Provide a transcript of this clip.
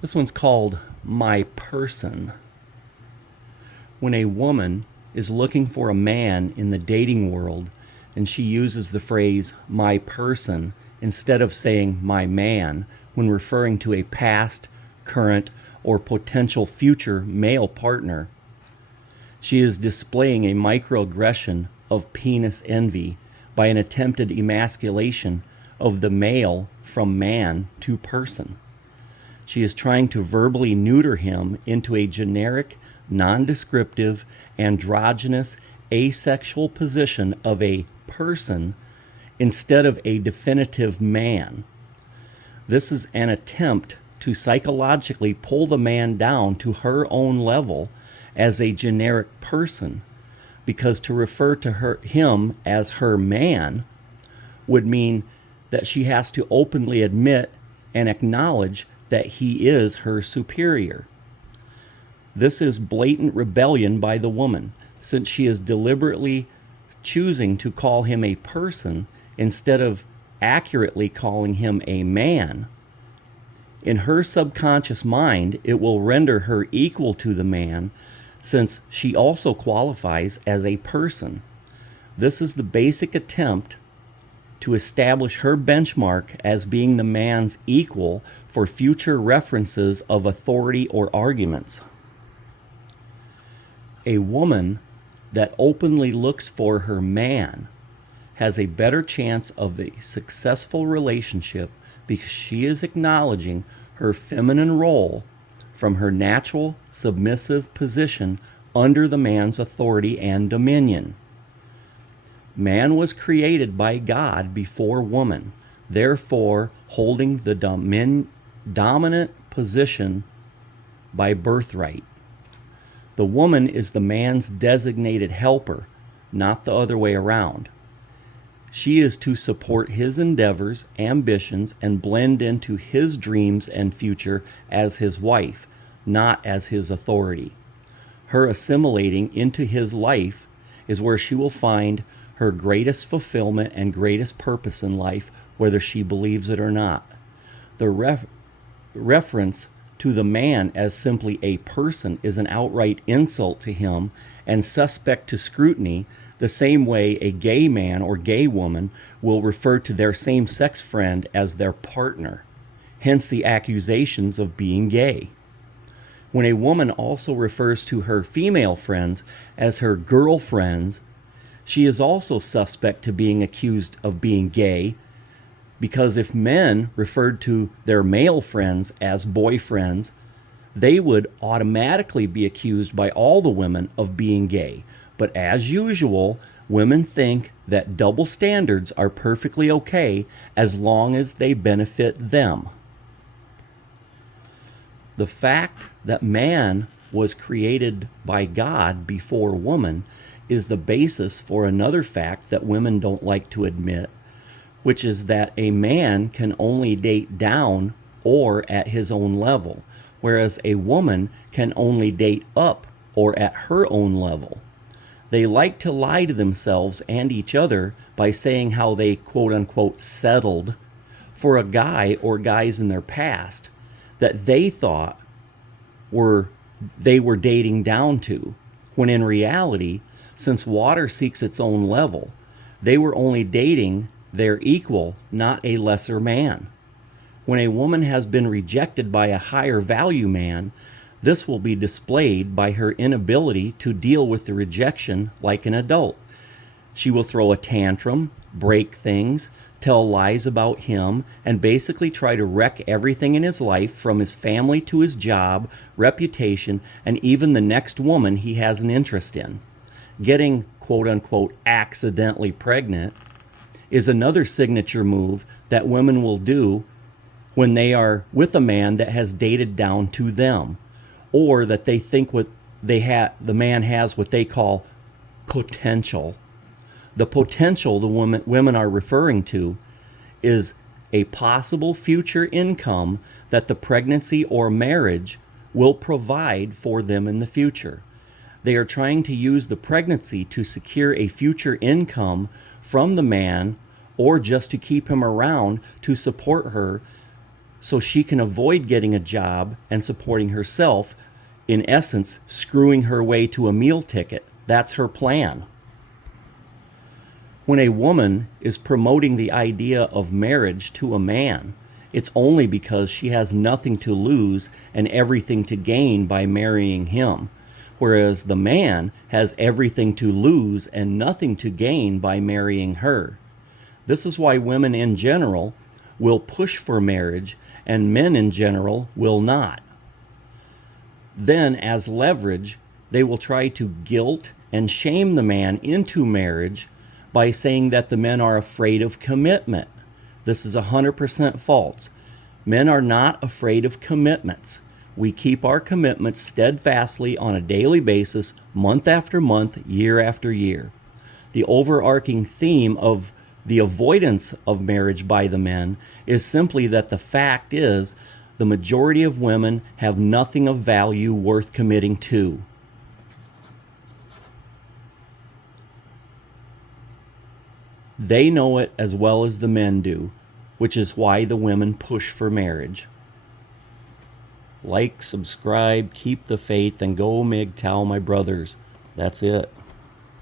This one's called My Person. When a woman is looking for a man in the dating world and she uses the phrase my person instead of saying my man when referring to a past, current, or potential future male partner, she is displaying a microaggression of penis envy by an attempted emasculation of the male from man to person. She is trying to verbally neuter him into a generic, nondescriptive, androgynous, asexual position of a person instead of a definitive man. This is an attempt to psychologically pull the man down to her own level as a generic person, because to refer to him as her man would mean that she has to openly admit and acknowledge that he is her superior. This is blatant rebellion by the woman, since she is deliberately choosing to call him a person instead of accurately calling him a man. In her subconscious mind, it will render her equal to the man, since she also qualifies as a person. This is the basic attempt to establish her benchmark as being the man's equal for future references of authority or arguments. A woman that openly looks for her man has a better chance of a successful relationship because she is acknowledging her feminine role from her natural submissive position under the man's authority and dominion. Man was created by God before woman, therefore holding the dominant position by birthright. The woman is the man's designated helper, not the other way around. She is to support his endeavors, ambitions, and blend into his dreams and future as his wife, not as his authority. Her assimilating into his life is where she will find her greatest fulfillment and greatest purpose in life, whether she believes it or not. The reference to the man as simply a person is an outright insult to him and suspect to scrutiny, the same way a gay man or gay woman will refer to their same-sex friend as their partner, hence the accusations of being gay. When a woman also refers to her female friends as her girlfriends, she is also suspect to being accused of being gay, because if men referred to their male friends as boyfriends, they would automatically be accused by all the women of being gay. But as usual, women think that double standards are perfectly okay as long as they benefit them. The fact that man was created by God before woman is the basis for another fact that women don't like to admit, which is that a man can only date down or at his own level, whereas a woman can only date up or at her own level. They like to lie to themselves and each other by saying how they quote-unquote settled for a guy or guys in their past that they thought they were dating down to, when in reality, since water seeks its own level, they were only dating their equal, not a lesser man. When a woman has been rejected by a higher value man, this will be displayed by her inability to deal with the rejection like an adult. She will throw a tantrum, break things, tell lies about him, and basically try to wreck everything in his life, from his family to his job, reputation, and even the next woman he has an interest in. Getting quote-unquote accidentally pregnant is another signature move that women will do when they are with a man that has dated down to them, or that they think the man has what they call potential. The potential the women are referring to is a possible future income that the pregnancy or marriage will provide for them in the future. They are trying to use the pregnancy to secure a future income from the man, or just to keep him around to support her so she can avoid getting a job and supporting herself, in essence, screwing her way to a meal ticket. That's her plan. When a woman is promoting the idea of marriage to a man, it's only because she has nothing to lose and everything to gain by marrying him, whereas the man has everything to lose and nothing to gain by marrying her. This is why women in general will push for marriage and men in general will not. Then, as leverage, they will try to guilt and shame the man into marriage by saying that the men are afraid of commitment. This is 100% false. Men are not afraid of commitments. We keep our commitments steadfastly on a daily basis, month after month, year after year. The overarching theme of the avoidance of marriage by the men is simply that the fact is the majority of women have nothing of value worth committing to. They know it as well as the men do, which is why the women push for marriage. Like, subscribe, keep the faith, and go MGTOW, my brothers. That's it.